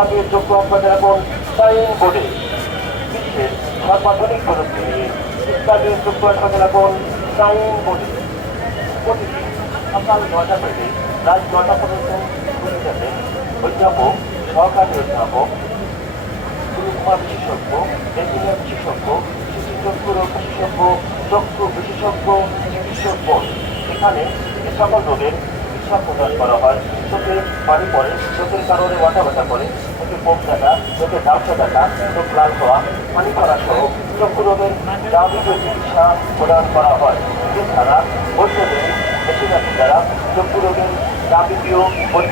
ইসলামের যোগ্য অভ্যাপন সাইনবোর্ডে বিশ্বের সর্বাধুনিক প্রযুক্তি নিয়ে ইসলামের যোগ্য অভ্যাপন সাইনবোর্ডে প্রতিদিন সকাল 9টা থেকে রাত 9টা পর্যন্ত খুলে যাবেন অধ্যাপক, সহকারী অধ্যাপক, গুরুকুমা বিশেষজ্ঞ, রেটিনা বিশেষজ্ঞ, শিশুচক্ষু রোগ বিশেষজ্ঞ, চক্ষু বিশেষজ্ঞ, চিকিৎসক বোর্ড। এখানে এ সকল রোগের চিকিৎসা প্রদান করা হয়। চোখে পানি পড়ে, চোখের কারণে মাথা ব্যথা করে, চোখে পোক দেখা, চোখে ডাক্তার দেখা, চোখ লাল হওয়া, পানি পড়া সহ চক্ষু রোগের যাবতীয় চিকিৎসা প্রদান করা হয়। এছাড়া বৈদ্যুতিক মেশিনারি দ্বারা চক্ষু রোগের যাবতীয়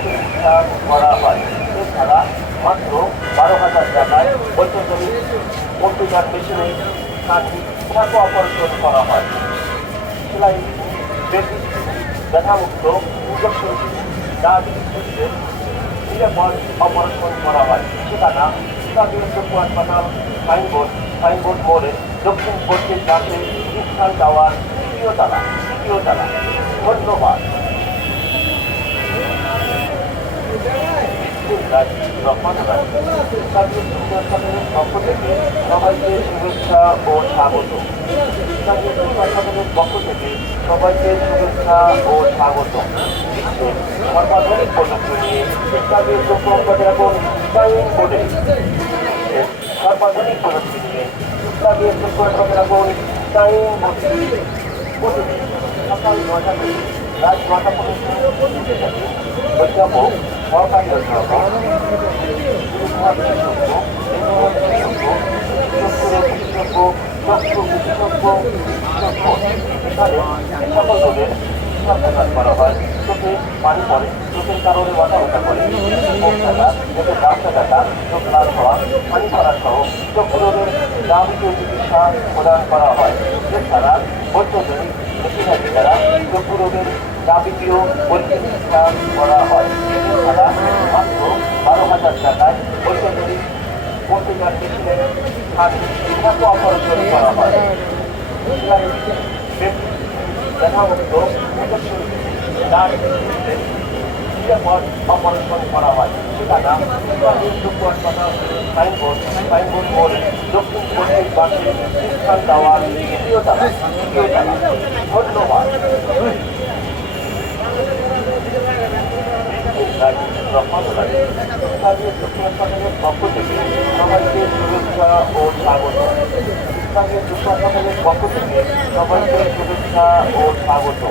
চিকিৎসা করা হয়। এছাড়া মাত্র 12,000 টাকায় বৈদ্যুতিক কম্পিউটার মেশিনে সার্কো অপারেশন করা হয়। সেলাই, ব্যথামুক্ত, ইঞ্জেকশন, ডায়াবেটিসের নিরাপদ অপারেশন করা হয়। ঠিকানা ইসলামের যোগ্য হাসপাতাল, সাইনবোর্ড মোড়ে দক্ষিণ পশ্চিম পাশে ইস্টার্ন টাওয়ার, তৃতীয় তলা। ধন্যবাদ। পক্ষ থেকে সবাইকে শুভেচ্ছা ও স্বাগত। পক্ষ থেকে সবাইকে শুভেচ্ছা ও স্বাগত। বিশ্বের সর্বাধুনিক প্রযুক্তি নিয়ে ইসলামের যোগ্য অভ্যাপন সাইনবোর্ডে সর্বাধুনিক প্রযুক্তি নিয়ে ইসলামের যোগ্য অভ্যাপন সাইনবোর্ডে প্রতিদিন সকাল 9টা থেকে রাত 9টা পর্যন্ত অধ্যাপক, সহকারী অধ্যাপক, গুরুকুমা বিশেষজ্ঞ, বিশেষজ্ঞ, চক্ষু বিশেষজ্ঞ, এখানে সকল রোগের চিকিৎসা প্রদান করা হয়। চোখে পানি পড়ে, চোখের কারণে মাথা ব্যথা করে, পোক দেখা, চোখে ডাক্তার দেখা, চোখ লাল হওয়া, পানি পড়া সহ চক্ষু রোগের যাবতীয় চিকিৎসা প্রদান করা হয়। এছাড়া বৈদ্যুতিক মেশিনারি দ্বারা চক্ষু রোগের যাবতীয় চিকিৎসা করা হয়। এছাড়া মাত্র 12,000 টাকায় বৈদ্যুতিক কম্পিউটার মেশিনে সার্কো অপারেশন করা হয়। ব্যথামুক্ত, ইঞ্জেকশন, ডায়াবেটিসের নিরাপদ অপারেশন করা হয়। ঠিকানা ইসলামের যোগ্য হাসপাতাল, সাইনবোর্ড মোড়ে দক্ষিণ পশ্চিম পাশে ইস্টার্ন টাওয়ার, তৃতীয় তলা। ধন্যবাদ। পক্ষ থেকে সবাইকে শুভেচ্ছা ও স্বাগত। ইসলামের যোগ্য হাসপাতালের পক্ষ থেকে সবাইকে শুভেচ্ছা ও স্বাগত।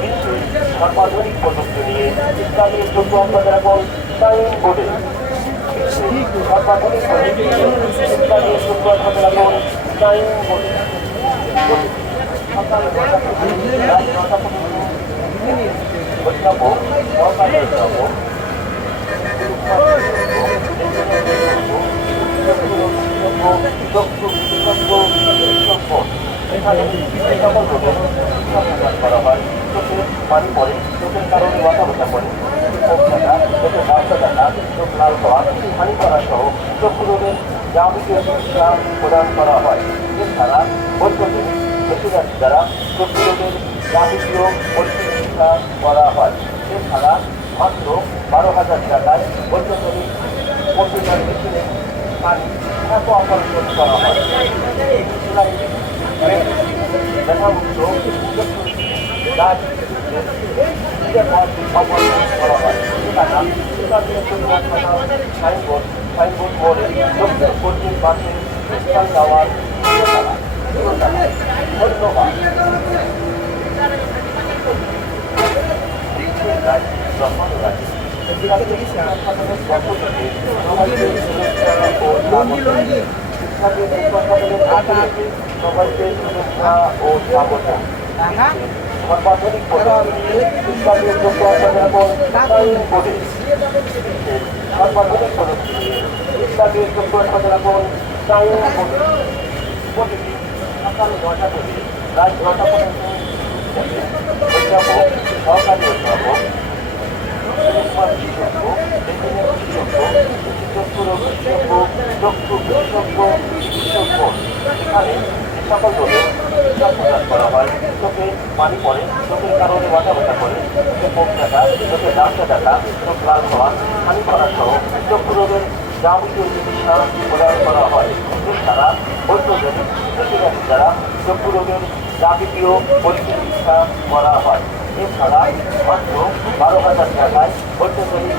বিশ্বের সর্বাধুনিক প্রযুক্তি নিয়ে ইসলামের যোগ্য অভ্যাপন সাইনবোর্ডে সর্বাধুনিক প্রযুক্তি নিয়ে ইসলামের যোগ্য অভ্যাপন সাইনবোর্ডে সকাল 9টা থেকে রাত 9টা পর্যন্ত অধ্যাপক, সহকারী অধ্যাপক, চক্ষু বিশেষজ্ঞ, চিকিৎসক বোর্ড। এখানে সকল রোগের চিকিৎসা প্রদান করা হয়। চোখে পানি পড়ে, চোখের কারণে মাথা ব্যথা করে, পোক দেখা, চোখে ডাক্তার দেখা, চোখ লাল হওয়া, পানি পড়া সহ চক্ষু রোগের যাবতীয় চিকিৎসা প্রদান করা হয়। এছাড়া বৈদ্যুতিক মেশিনারি দ্বারা চক্ষু রোগের যাবতীয় চিকিৎসা করা হয়। এছাড়া মাত্র 12,000 টাকায় বৈদ্যুতিক কম্পিউটার মেশিনে সার্কো অপারেশন করা হয়। ব্যথামুক্ত, ডায়াবেটিসের নিরাপদ অপারেশন করা হয়। ঠিকানা ইসলামের যোগ্য হাসপাতাল, সাইনবোর্ড মোড়ে দক্ষিণ পশ্চিম পাশে ইস্টার্ন টাওয়ার, ধন্যবাদ। সবাইকে শুভেচ্ছা ও স্বাগত। সর্বাধুনিক ইসলামের যোগ্য অভ্যাপন সাইনবোর্ডে সর্বাধুনিক প্রযুক্তি নিয়ে ইসলামের যোগ্য অভ্যাপন সাইনবোর্ডে প্রতিদিন সকাল 9টা থেকে রাত 9টা পর্যন্ত অধ্যাপক, সহকারী অধ্যাপক, গুরুকুমা বিশেষজ্ঞ, রেটিনা বিশেষজ্ঞ, শিশুচক্ষু রোগ বিশেষজ্ঞ, চক্ষু বিশেষজ্ঞ, চিকিৎসক বোর্ড। এখানে সকল রোগের চিকিৎসা প্রদান করা হয়। চোখে পানি পড়ে, চোখের কারণে মাথা ব্যথা করে, চোখে পোক দেখা, চোখে ডাক্তার দেখা, চোখ লাল হওয়া, পানি পড়া সহ চক্ষু রোগের যাবতীয় চিকিৎসা প্রদান করা হয়। এছাড়া অর্থজনিক কৃষিকাজ দ্বারা চক্ষু রোগের যাবতীয় পরিচিকিৎসা করা হয়। এছাড়া মাত্র 12,000 টাকায় অর্থজনিক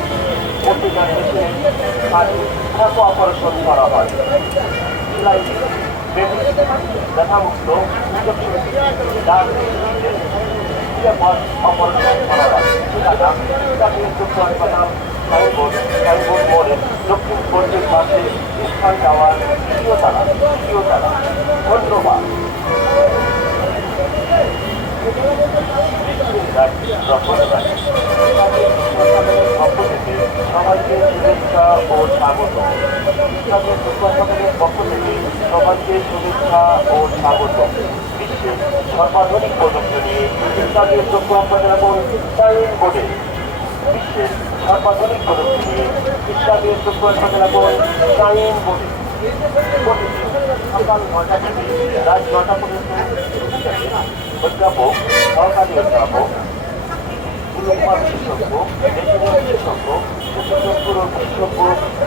প্রতিকার মেশিনের সাথে অপারেশন করা হয়। সেলাই ব্যথামুক্ত অপারেশন করা হয়। ঠিকানা জাতীয় চক্ষু হাসপাতাল সাইনবোর্ড মোড়ের দক্ষিণ পশ্চিম পাশে স্থান টাওয়ার তৃতীয় তালা। ধন্যবাদ। সবাইকে শুভেচ্ছা ও স্বাগত। পক্ষ থেকে সবাইকে শুভেচ্ছা ও স্বাগত। বিশ্বের সর্বাধুনিক প্রযুক্তি নিয়ে ইসলামের চক্ষু হাসপাতাল এবং সাইনবোর্ডে বিশ্বের সর্বাধুনিক প্রযুক্তি নিয়ে ইসলামের চক্ষু হাসপাতাল এবং সাইনবোর্ডে সকাল 9টা থেকে রাত 9টা পর্যন্ত অধ্যাপক, সহকারী অধ্যাপক, বিশেষজ্ঞ, বিশেষজ্ঞ,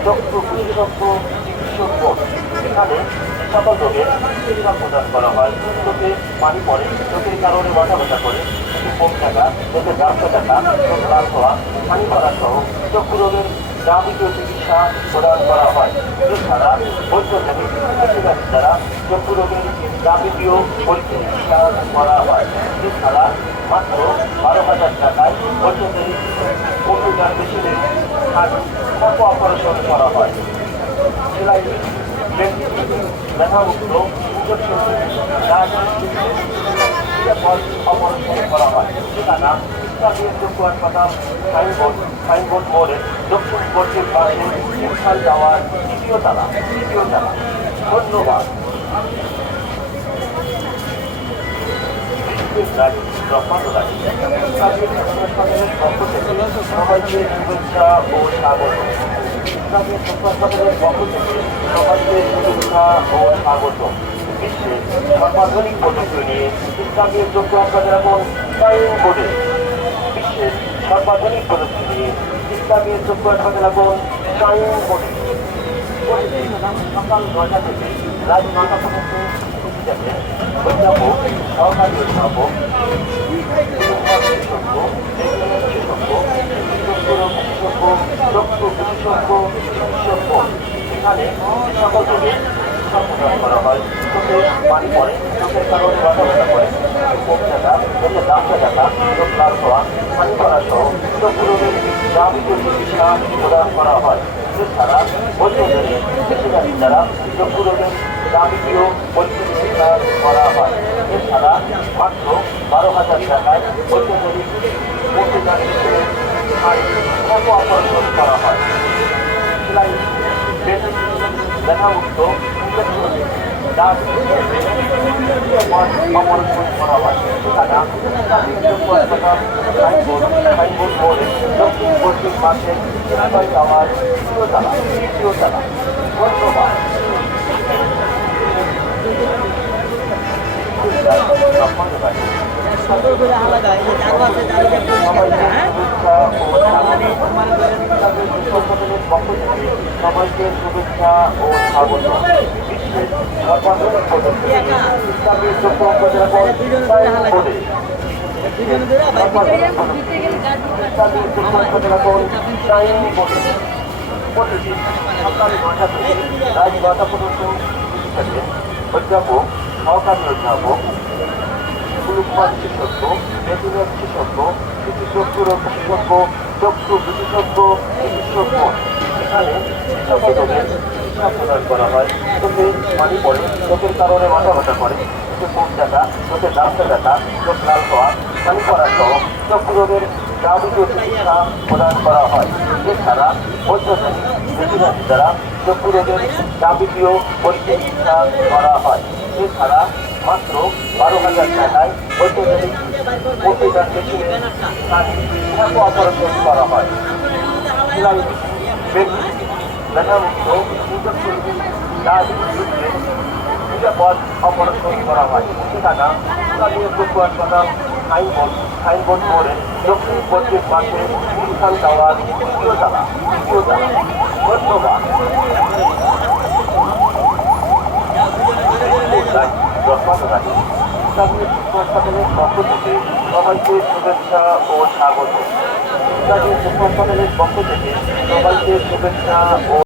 চক্ষু বিশেষজ্ঞ চিকিৎসক। এখানে সকল রোগের চিকিৎসা প্রদান করা হয়। চোখে পানি পড়ে, চোখের কারণে মাথা ব্যথা করে, কম থাকা, চোখের ব্যবসা থাকা, চোখ লাল হওয়া, পানি পড়া সহ চক্ষু রোগের যাবতীয় চিকিৎসা প্রদান করা হয়। এছাড়া অর্থজনিক কৃষিকাজ দ্বারা চক্ষু রোগের যাবতীয় পরিচিকিৎসা করা হয়। এছাড়া মাত্র 12,000 টাকায় অর্থজনিক প্রতিকার মেশিনের সাথে অপারেশন করা হয়। সেলাই ব্যথামুক্ত অপারেশন করা হয়। ঠিকানা ইসলামীয় চক্ষু হাসপাতাল সাইনবোর্ড মোড়ের দক্ষিণ পশ্চিম পাশে স্থান টাওয়ার তৃতীয় তালা। ধন্যবাদ। সবাইকে শুভেচ্ছা ও স্বাগত। হাসপাতালের পক্ষ থেকে সবাইকে শুভেচ্ছা ও স্বাগত। বিশ্বের সর্বাধুনিক প্রযুক্তি নিয়ে ইসলামীয় চক্ষু হাসপাতাল এবং সাইনবোর্ডে বিশ্বের সর্বাধুনিক প্রযুক্তি নিয়ে ইসলামীয় চক্ষু হাসপাতাল এবং সাইনবোর্ডে সকাল 9টা থেকে রাত 9টা পর্যন্ত অধ্যাপক, সহকারী অধ্যাপক, বিশেষজ্ঞ, চক্ষু বিশেষজ্ঞ চিকিৎসক। এখানে সকল রোগের প্রদান করা হয়। চোখে পানি পড়ে, চোখের কারণে মাথা ব্যথা করে, কম থাকা, চোখের ব্যবসা থাকা, চোখ লাল হওয়া, পানি পড়া সহ চক্ষু রোগের যাবতীয় চিকিৎসা প্রদান করা হয়। এছাড়া অর্থজনিক কৃষিকাজ দ্বারা চক্ষু রোগের যাবতীয় পরিচিকিৎসা করা হয়। এছাড়া মাত্র 12,000 টাকায় অর্থজনিক প্রতিকার মেশিনের সাথে অপারেশন করা হয়। সেলাই ব্যথামুক্ত অপারেশন করা হয়। ঠিকানা সাইনবোর্ড মোড়ে দক্ষিণ পশ্চিম পাশে টাওয়ার তৃতীয় তালা। ধন্যবাদ। সবাইকে শুভেচ্ছা ও স্বাগত। বিশ্বের সর্বাধুনিক প্রযুক্তি ইসলামীয় চক্ষু হাসপাতাল এবং সাইনবোর্ডে প্রতিদিন সকাল 9টা থেকে রাত 9টা পর্যন্ত অধ্যাপক, সহকারী অধ্যাপক, বিশেষজ্ঞ, রেটিনা বিশেষজ্ঞ, চক্ষু রোগ বিশেষজ্ঞ, চক্ষু বিশেষজ্ঞ চিকিৎসক। এখানে সকল রোগের চিকিৎসা প্রদান করা হয়। চোখে পানি পড়ে, চোখের কারণে মাথা ব্যথা করে, চোখে কম থাকা, চোখের ব্যবসা থাকা, চোখ লাল হওয়া, পানি পড়া সহ চক্ষু রোগের যাবতীয় চিকিৎসা প্রদান করা হয়। এছাড়া অর্থজনিক কৃষিকাজ দ্বারা চক্ষু রোগের যাবতীয় পরিচিকিৎসা করা হয়। এছাড়া মাত্র 12,000 টাকায় অর্থজনিক প্রতিকার মেশিনের সাথে অপারেশন করা হয়। সেলাই ব্যথামুক্ত নিরাপদ অপারেশন করা হয়। ঠিকানা ইসলামীয় চক্ষু হাসপাতাল সাইনবোর্ড মোড়ে দক্ষিণ পশ্চিম পাশে স্থান টাওয়ার তৃতীয় তালা। ধন্যবাদ। ইসলামী শিশু হাসপাতালের পক্ষ থেকে সবাইকে শুভেচ্ছা ও স্বাগত। ইসলামী শিশু হাসপাতালের পক্ষ থেকে সবাইকে শুভেচ্ছা ও